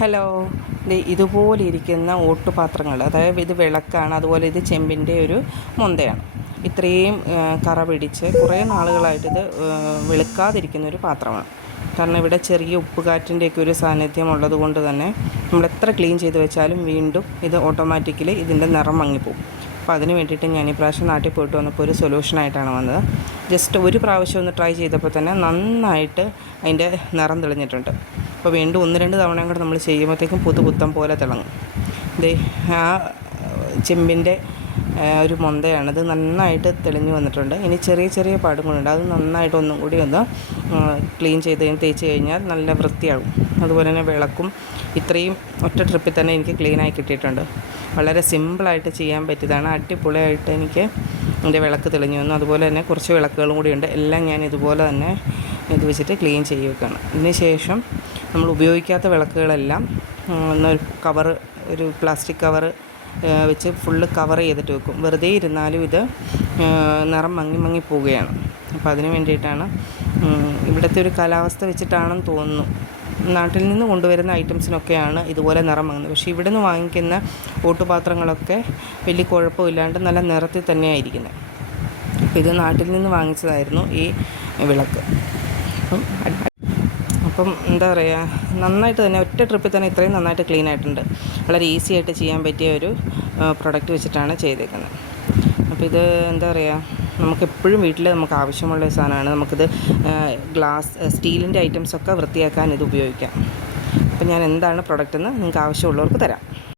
Hello, ഇതുപോലെ ഇരിക്കുന്ന ഓട്ടുപാത്രങ്ങൾ, അതായത് ഇത് വിളക്കാണ്, അതുപോലെ ഇത് ചെമ്പിൻ്റെ ഒരു മൊന്തയാണ്. ഇത്രയും കറ പിടിച്ച് കുറേ നാളുകളായിട്ടിത് വെളുക്കാതിരിക്കുന്ന ഒരു പാത്രമാണ്. കാരണം ഇവിടെ ചെറിയ ഉപ്പുകാറ്റിൻ്റെയൊക്കെ ഒരു സാന്നിധ്യം ഉള്ളത് കൊണ്ട് തന്നെ നമ്മൾ എത്ര ക്ലീൻ ചെയ്ത് വെച്ചാലും വീണ്ടും ഇത് ഓട്ടോമാറ്റിക്കലി ഇതിൻ്റെ നിറം മങ്ങിപ്പോവും. അപ്പോൾ അതിന് വേണ്ടിയിട്ട് ഞാൻ ഈ പ്രാവശ്യം നാട്ടിൽ പോയിട്ട് വന്നപ്പോൾ ഒരു സൊല്യൂഷനായിട്ടാണ് വന്നത്. ജസ്റ്റ് ഒരു പ്രാവശ്യം ഒന്ന് ട്രൈ ചെയ്തപ്പോൾ തന്നെ നന്നായിട്ട് അതിൻ്റെ നിറം തെളിഞ്ഞിട്ടുണ്ട്. അപ്പോൾ വീണ്ടും 1-2 തവണയും കൂടെ നമ്മൾ ചെയ്യുമ്പോഴത്തേക്കും പുതുപുത്തം പോലെ തിളങ്ങും. ആ ചെമ്പിൻ്റെ ഒരു മൊന്തയാണത്, നന്നായിട്ട് തെളിഞ്ഞു വന്നിട്ടുണ്ട്. ഇനി ചെറിയ ചെറിയ പാടുകളുണ്ട്, അത് നന്നായിട്ട് ഒന്നും കൂടി ഒന്ന് ക്ലീൻ ചെയ്ത് തേച്ച് കഴിഞ്ഞാൽ നല്ല വൃത്തിയാകും. അതുപോലെ തന്നെ വിളക്കും ഇത്രയും ഒറ്റ ട്രിപ്പിൽ തന്നെ എനിക്ക് ക്ലീനായി കിട്ടിയിട്ടുണ്ട്. വളരെ സിമ്പിളായിട്ട് ചെയ്യാൻ പറ്റിയതാണ്. അടിപൊളിയായിട്ട് എനിക്ക് എൻ്റെ വിളക്ക് തെളിഞ്ഞു വന്നു. അതുപോലെ തന്നെ കുറച്ച് വിളക്കുകളും കൂടിയുണ്ട്. എല്ലാം ഞാൻ ഇതുപോലെ തന്നെ ഇത് വെച്ചിട്ട് ക്ലീൻ ചെയ്യുകയാണ്. ഇതിന് ശേഷം നമ്മൾ ഉപയോഗിക്കാത്ത വിളക്കുകളെല്ലാം ഒരു പ്ലാസ്റ്റിക് കവറ് വെച്ച് ഫുള്ള് കവർ ചെയ്തിട്ട് വെക്കും. വെറുതെ ഇരുന്നാലും ഇത് നിറം മങ്ങി പോവുകയാണ്. അപ്പോൾ അതിന് വേണ്ടിയിട്ടാണ്, ഇവിടുത്തെ ഒരു കാലാവസ്ഥ വെച്ചിട്ടാണെന്ന് തോന്നുന്നു, നാട്ടിൽ നിന്ന് കൊണ്ടുവരുന്ന ഐറ്റംസിനൊക്കെയാണ് ഇതുപോലെ നിറം മങ്ങുന്നത്. പക്ഷേ ഇവിടെ നിന്ന് വാങ്ങിക്കുന്ന ഓട്ടുപാത്രങ്ങളൊക്കെ വലിയ കുഴപ്പമില്ലാണ്ട് നല്ല നിറത്തിൽ തന്നെയായിരിക്കുന്നത്. അപ്പോൾ ഇത് നാട്ടിൽ നിന്ന് വാങ്ങിച്ചതായിരുന്നു ഈ വിളക്ക്. അപ്പം എന്താ പറയുക, നന്നായിട്ട് തന്നെ ഒറ്റ ട്രിപ്പിൽ തന്നെ ഇത്രയും നന്നായിട്ട് ക്ലീൻ ആയിട്ടുണ്ട്. വളരെ ഈസി ആയിട്ട് ചെയ്യാൻ പറ്റിയ ഒരു പ്രൊഡക്റ്റ് വെച്ചിട്ടാണ് ചെയ്തേക്കുന്നത്. അപ്പോൾ ഇത് എന്താ പറയുക, നമുക്കെപ്പോഴും വീട്ടിൽ നമുക്ക് ആവശ്യമുള്ള ഒരു സാധനമാണ്. നമുക്കിത് സ്റ്റീലിൻ്റെ ഐറ്റംസൊക്കെ വൃത്തിയാക്കാൻ ഇത് ഉപയോഗിക്കാം. അപ്പോൾ ഞാൻ എന്താണ് പ്രൊഡക്റ്റ് എന്ന് നിങ്ങൾക്ക് ആവശ്യമുള്ളവർക്ക് തരാം.